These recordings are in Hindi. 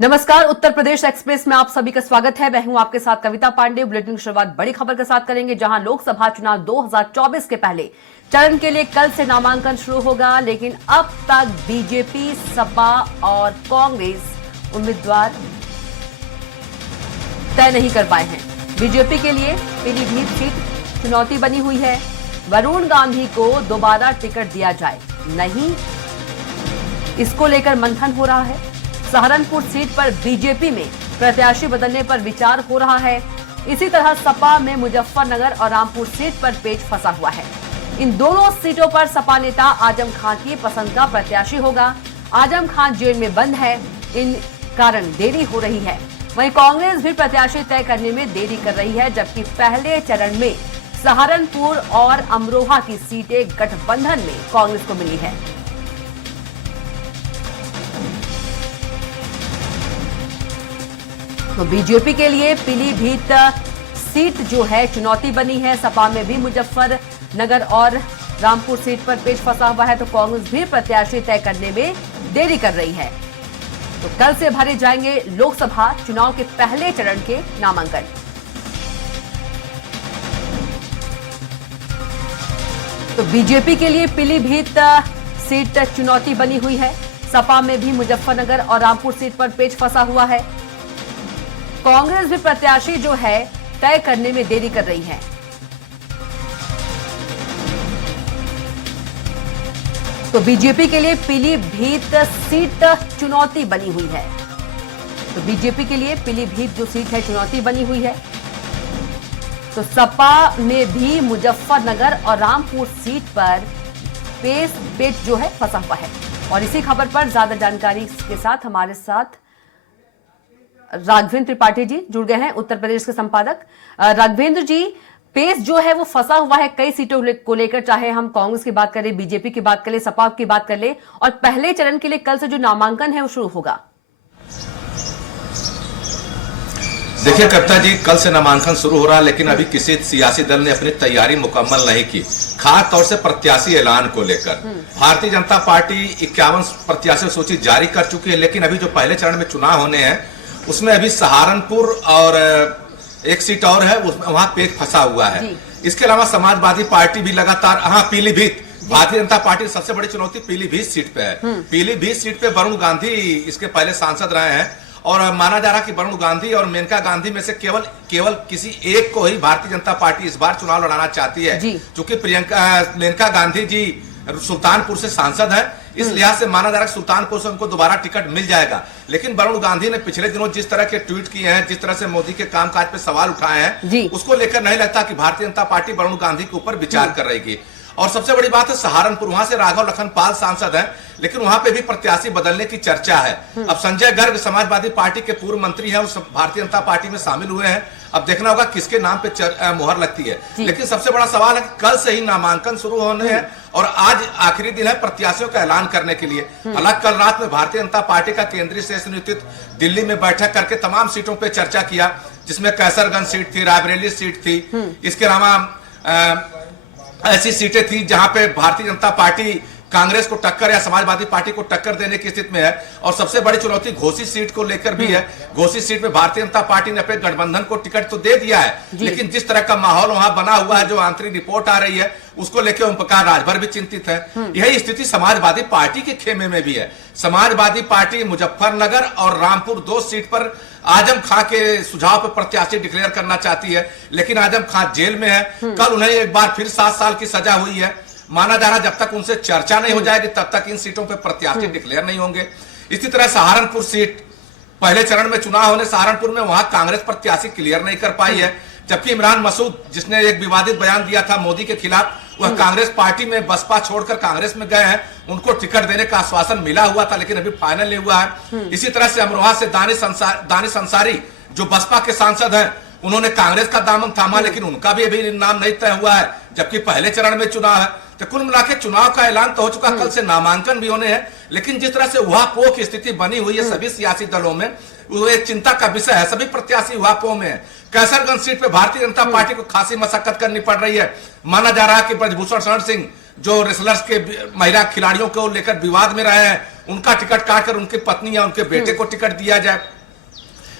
नमस्कार, उत्तर प्रदेश एक्सप्रेस में आप सभी का स्वागत है। मैं हूं आपके साथ कविता पांडे। बुलेटिन की शुरुआत बड़ी खबर के साथ करेंगे, जहां लोकसभा चुनाव 2024 के पहले चरण के लिए कल से नामांकन शुरू होगा, लेकिन अब तक बीजेपी, सपा और कांग्रेस उम्मीदवार तय नहीं कर पाए हैं। बीजेपी के लिए पीलीभीत सीट चुनौती बनी हुई है। वरुण गांधी को दोबारा टिकट दिया जाए नहीं, इसको लेकर मंथन हो रहा है। सहारनपुर सीट पर बीजेपी में प्रत्याशी बदलने पर विचार हो रहा है। इसी तरह सपा में मुजफ्फरनगर और रामपुर सीट पर पेच फंसा हुआ है। इन दोनों सीटों पर सपा नेता आजम खान की पसंद का प्रत्याशी होगा। आजम खान जेल में बंद है, इन कारण देरी हो रही है। वहीं कांग्रेस भी प्रत्याशी तय करने में देरी कर रही है, जबकि पहले चरण में सहारनपुर और अमरोहा की सीटें गठबंधन में कांग्रेस को मिली है। तो बीजेपी के लिए पीलीभीत सीट जो है चुनौती बनी है। सपा में भी मुजफ्फरनगर और रामपुर सीट पर पेच फंसा हुआ है, तो कांग्रेस भी प्रत्याशी तय करने में देरी कर रही है। तो कल से भरे जाएंगे लोकसभा चुनाव के पहले चरण के नामांकन। तो बीजेपी के लिए पीलीभीत सीट चुनौती बनी हुई है। सपा में भी मुजफ्फरनगर और रामपुर सीट पर पेच फंसा हुआ है। कांग्रेस भी प्रत्याशी जो है तय करने में देरी कर रही है। तो बीजेपी के लिए पीलीभीत सीट चुनौती बनी हुई है। तो बीजेपी के लिए पीलीभीत जो सीट है चुनौती बनी हुई है। तो सपा में भी मुजफ्फरनगर और रामपुर सीट पर पेच जो है फंसा हुआ है। और इसी खबर पर ज्यादा जानकारी के साथ हमारे साथ राघवेंद्र त्रिपाठी जी जुड़ गए हैं, उत्तर प्रदेश के संपादक। राघवेंद्र जी, पेस जो है वो फंसा हुआ है कई सीटों को लेकर, चाहे हम कांग्रेस की बात करें, बीजेपी की बात करें, सपा की बात कर ले, और पहले चरण के लिए कल से जो नामांकन है वो शुरू होगा। देखिए कविता जी, कल से नामांकन शुरू हो रहा है, लेकिन अभी किसी सियासी दल ने अपनी तैयारी मुकम्मल नहीं की, खास तौर से प्रत्याशी ऐलान को लेकर। भारतीय जनता पार्टी 51 प्रत्याशी सूची जारी कर चुकी है, लेकिन अभी जो पहले चरण में चुनाव होने हैं उसमें अभी सहारनपुर और एक सीट और है, वहां पेच फंसा हुआ है। इसके अलावा समाजवादी पार्टी भी लगातार, पीलीभीत, भारतीय जनता पार्टी की सबसे बड़ी चुनौती पीलीभीत सीट पे है। पीलीभीत सीट पे वरुण गांधी इसके पहले सांसद रहे हैं, और माना जा रहा कि वरुण गांधी और मेनका गांधी में से केवल किसी एक को ही भारतीय जनता पार्टी इस बार चुनाव लड़ाना चाहती है। चूंकि मेनका गांधी जी सुल्तानपुर से सांसद है, इस लिहाज से माना जा रहा है सुल्तानपुर से उनको दोबारा टिकट मिल जाएगा। लेकिन वरुण गांधी ने पिछले दिनों जिस तरह के ट्वीट किए हैं, जिस तरह से मोदी के कामकाज पे सवाल उठाए हैं, उसको लेकर नहीं लगता कि भारतीय जनता पार्टी वरुण गांधी के ऊपर विचार कर रही। और सबसे बड़ी बात है सहारनपुर, वहां से राघव लखनपाल सांसद हैं, लेकिन वहां पे भी प्रत्याशी बदलने की चर्चा है। अब संजय गर्ग समाजवादी पार्टी के पूर्व मंत्री हैं, उस भारतीय जनता पार्टी में शामिल हुए हैं। अब देखना होगा किसके नाम पे मुहर लगती है। लेकिन सबसे बड़ा सवाल है कि कल से ही नामांकन शुरू होने हैं, और आज आखिरी दिन है प्रत्याशियों का ऐलान करने के लिए। हालांकि कल रात में भारतीय जनता पार्टी का केंद्रीय शेष नेतृत्व दिल्ली में बैठक करके तमाम सीटों पर चर्चा किया, जिसमें कैसरगंज सीट थी, रायबरेली सीट थी, इसके अलावा ऐसी सीटें थी जहां पे भारतीय जनता पार्टी कांग्रेस को टक्कर या समाजवादी पार्टी को टक्कर देने की स्थिति में है। और सबसे बड़ी चुनौती घोसी सीट को लेकर भी है। घोसी सीट में भारतीय जनता पार्टी ने अपने गठबंधन को टिकट तो दे दिया है, लेकिन जिस तरह का माहौल वहां बना हुआ है, जो आंतरिक रिपोर्ट आ रही है, उसको लेकर ओम प्रकाश राजभर भी चिंतित है। यही स्थिति समाजवादी पार्टी के खेमे में भी है। समाजवादी पार्टी मुजफ्फरनगर और रामपुर 2 सीट पर आजम खां के सुझाव पर प्रत्याशी डिक्लेयर करना चाहती है, लेकिन आजम खां जेल में है। कल उन्हें एक बार फिर 7 साल की सजा हुई है। माना जा रहा जब तक उनसे चर्चा नहीं हो जाएगी तब तक इन सीटों पर प्रत्याशी डिक्लेयर नहीं होंगे। इसी तरह सहारनपुर सीट पहले चरण में चुनाव होने, सहारनपुर में वहां कांग्रेस प्रत्याशी क्लियर नहीं कर पाई है, जबकि इमरान मसूद जिसने एक विवादित बयान दिया था मोदी के खिलाफ, वह कांग्रेस पार्टी में बसपा छोड़कर कांग्रेस में गए हैं। उनको टिकट देने का आश्वासन मिला हुआ था, लेकिन अभी फाइनल नहीं हुआ है। इसी तरह से अमरोहा से दानिश अंसारी जो बसपा के सांसद हैं, उन्होंने कांग्रेस का दामन थामा, लेकिन उनका भी अभी नाम नहीं तय हुआ है, जबकि पहले चरण में चुनाव है। तो कुल मिलाकर चुनाव का ऐलान तो हो चुका, कल से नामांकन भी होने हैं, लेकिन जिस तरह से उहापोह की स्थिति बनी हुई है सभी सियासी दलों में, वो एक चिंता का विषय है। सभी प्रत्याशी उहापोह में है। कैसरगंज सीट पे भारतीय जनता पार्टी को खासी मशक्कत करनी पड़ रही है। माना जा रहा है कि ब्रजभूषण शरण सिंह जो रेसलर्स के महिला खिलाड़ियों को लेकर विवाद में रहे हैं, उनका टिकट काटकर उनकी पत्नी या उनके बेटे को टिकट दिया जाए।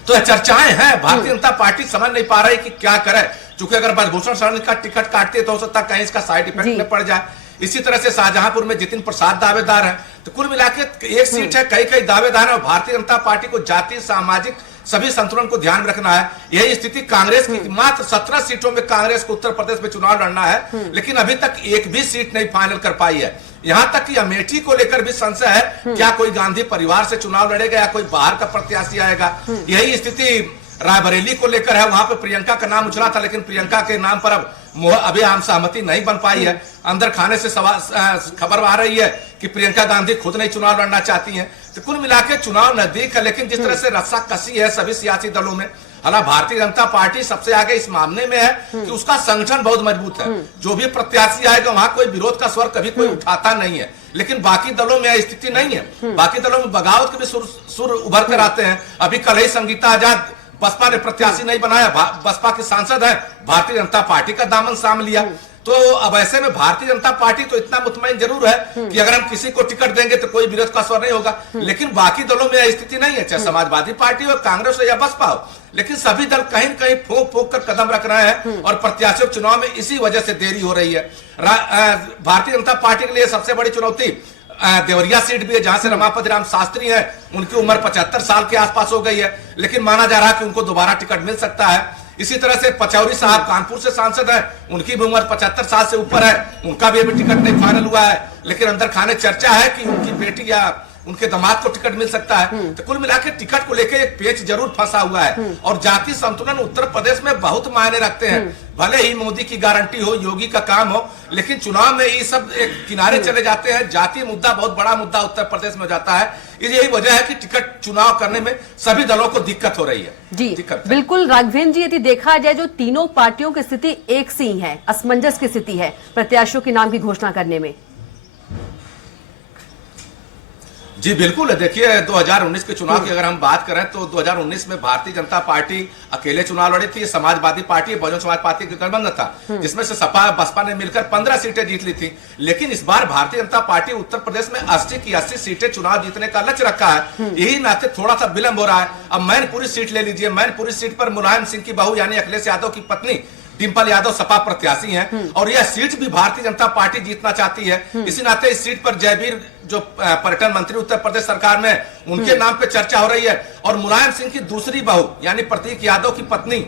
तो चर्चाएं हैं, भारतीय जनता पार्टी समझ नहीं पा रही कि क्या करे, क्योंकि अगर ब्रजभूषण शरण का टिकट काटती है तो हो सकता है कहीं इसका साइड इफेक्ट में पड़ जाए। इसी तरह से शाहजहांपुर में जितिन प्रसाद दावेदार हैं, तो कुल मिलाकर एक सीट है, कई कई दावेदार हैं और भारतीय जनता पार्टी को जाति सामाजिक सभी संतुलन को ध्यान में रखना है। यही स्थिति कांग्रेस की, मात्र 17 सीटों में कांग्रेस को उत्तर प्रदेश में चुनाव लड़ना है, लेकिन अभी तक एक भी सीट नहीं फाइनल कर पाई है। यहां तक कि अमेठी को लेकर भी संशय है, क्या कोई गांधी परिवार से चुनाव लड़ेगा या कोई बाहर का प्रत्याशी आएगा। यही स्थिति रायबरेली को लेकर है, वहां पर प्रियंका का नाम उछला था, लेकिन प्रियंका के नाम पर अभी आम सहमति नहीं बन पाई है। अंदर खाने से खबर आ रही है कि प्रियंका गांधी खुद नहीं चुनाव लड़ना चाहती हैं। तो कुल मिलाकर चुनाव नजदीक है, लेकिन जिस तरह से रस्साकसी है सभी सियासी दलों में, हालांकि भारतीय जनता पार्टी सबसे आगे इस मामले में है कि उसका संगठन बहुत मजबूत है। जो भी प्रत्याशी आएगा वहां कोई विरोध का स्वर कभी कोई उठाता नहीं है, लेकिन बाकी दलों में यह स्थिति नहीं है। बाकी दलों में बगावत के भी सुर उभर कर आते हैं। अभी कल ही संगीता आजाद बसपा ने प्रत्याशी नहीं बनाया, बसपा के सांसद है, भारतीय जनता पार्टी का दामन थाम लिया। तो अब ऐसे में भारतीय जनता पार्टी तो इतना मुतमईन जरूर है कि अगर हम किसी को टिकट देंगे तो कोई विरोध का स्वर नहीं होगा, लेकिन बाकी दलों में यह स्थिति नहीं है, चाहे समाजवादी पार्टी हो, कांग्रेस हो या बसपा हो। लेकिन सभी दल कहीं न कहीं फूंक फूंक कर कदम रख रहे हैं और प्रत्याशियों के चुनाव में इसी वजह से देरी हो रही है। भारतीय जनता पार्टी के लिए सबसे बड़ी चुनौती देवरिया सीट भी है, जहां से रमापति राम शास्त्री है, उनकी उम्र 75 साल के आसपास हो गई है, लेकिन माना जा रहा है कि उनको दोबारा टिकट मिल सकता है। इसी तरह से पचौरी साहब कानपुर से सांसद हैं, उनकी भी उम्र 75 साल से ऊपर है, उनका भी अभी टिकट नहीं फाइनल हुआ है, लेकिन अंदर खाने चर्चा है कि उनकी बेटी या उनके दामाद को टिकट मिल सकता है। तो कुल मिलाकर टिकट को लेकर एक पेच जरूर फंसा हुआ है और जाति संतुलन उत्तर प्रदेश में बहुत मायने रखते हैं। भले ही मोदी की गारंटी हो, योगी का काम हो, लेकिन चुनाव में ये सब एक किनारे चले जाते हैं। जातीय मुद्दा बहुत बड़ा मुद्दा उत्तर प्रदेश में हो जाता है। यही वजह है कि टिकट चुनाव करने में सभी दलों को दिक्कत हो रही है। जी बिल्कुल राघवेंद्र जी, यदि देखा जाए जो तीनों पार्टियों की स्थिति एक सी है, असमंजस की स्थिति है प्रत्याशियों के नाम की घोषणा करने में। जी बिल्कुल, देखिए 2019 के चुनाव की अगर हम बात करें तो 2019 में भारतीय जनता पार्टी अकेले चुनाव लड़ी थी, समाजवादी पार्टी, बहुजन समाज पार्टी का गठबंधन था, जिसमें से सपा बसपा ने मिलकर 15 सीटें जीत ली थी। लेकिन इस बार भारतीय जनता पार्टी उत्तर प्रदेश में 80 की 80 सीटें चुनाव जीतने का लक्ष्य रखा है। यही नाते थोड़ा सा विलंब हो रहा है। अब मैनपुरी सीट ले लीजिए, मैनपुरी सीट पर मुलायम सिंह की बहू यानी अखिलेश यादव की पत्नी डिंपल यादव सपा प्रत्याशी हैं और यह सीट भी भारतीय जनता पार्टी जीतना चाहती है। इसी नाते इस सीट पर जयवीर जो पर्यटन मंत्री उत्तर प्रदेश सरकार में, उनके नाम पे चर्चा हो रही है और मुलायम सिंह की दूसरी बहू यानी प्रतीक यादव की पत्नी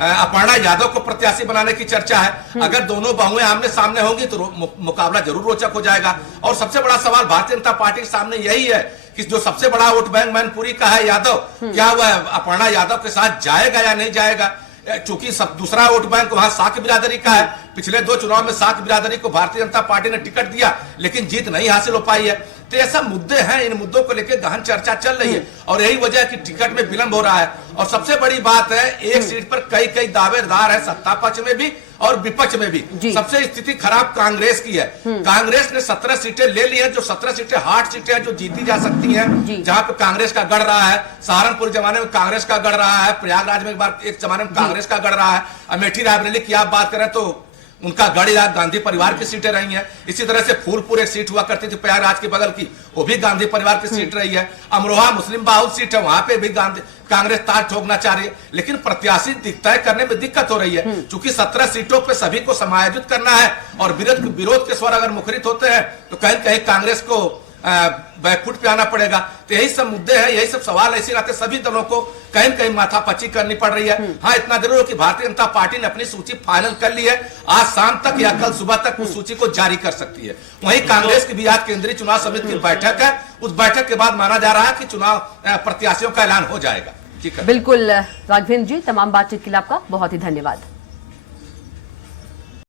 अपर्णा यादव को प्रत्याशी बनाने की चर्चा है। अगर दोनों बहुएं आमने सामने होंगी तो मुकाबला जरूर रोचक हो जाएगा। और सबसे बड़ा सवाल भारतीय जनता पार्टी के सामने यही है कि जो सबसे बड़ा वोट बैंक मैनपुरी का है यादव, क्या वह अपर्णा यादव के साथ जाएगा या नहीं जाएगा। चूंकि सब दूसरा वोट बैंक वहां साक बिरादरी का है। पिछले 2 चुनाव में साक बिरादरी को भारतीय जनता पार्टी ने टिकट दिया, लेकिन जीत नहीं हासिल हो पाई है। तो ऐसा मुद्दे हैं, इन मुद्दों को लेकर गहन चर्चा चल रही है और यही वजह है कि टिकट में विलंब हो रहा है। और सबसे बड़ी बात है, एक सीट पर कई कई दावेदार है, सत्ता पक्ष में भी और विपक्ष में भी। सबसे स्थिति खराब कांग्रेस की है। कांग्रेस ने 17 सीटें ले ली हैं, जो 17 सीटें हार्ड सीटें हैं जो जीती जा सकती हैं, जहां पे कांग्रेस का गढ़ रहा है। सहारनपुर जमाने में कांग्रेस का गढ़ रहा है, प्रयागराज में एक जमाने में कांग्रेस का गढ़ रहा है, अमेठी रायबरेली की आप बात करें तो उनका गढ़ गांधी परिवार की सीटें रही हैं। इसी तरह से फूलपुर एक सीट हुआ करती थी प्रयागराज के बगल की, वो भी गांधी परिवार की सीट रही है। अमरोहा मुस्लिम बाहुल सीट है, वहां पे भी कांग्रेस तार ठोकना चाह रही है, लेकिन प्रत्याशी तय करने में दिक्कत हो रही है। चूंकि 17 सीटों पे सभी को समायोजित करना है और विरोध के स्वर अगर मुखरित होते हैं तो कहीं कहीं कांग्रेस को बैकफुट पे आना पड़ेगा। तो यही सब मुद्दे हैं, यही सब सवाल, ऐसे नाते सभी दलों को कहीं कहीं माथापच्ची करनी पड़ रही है। हाँ, इतना जरूर है कि भारतीय जनता पार्टी ने अपनी सूची फाइनल कर ली है, आज शाम तक या कल सुबह तक उस सूची को जारी कर सकती है। वहीं कांग्रेस की भी आज केंद्रीय चुनाव समिति की बैठक है, उस बैठक के बाद माना जा रहा है कि चुनाव प्रत्याशियों का ऐलान हो जाएगा। बिल्कुल राघवेंद्र जी, तमाम बातचीत के लिए आपका बहुत ही धन्यवाद।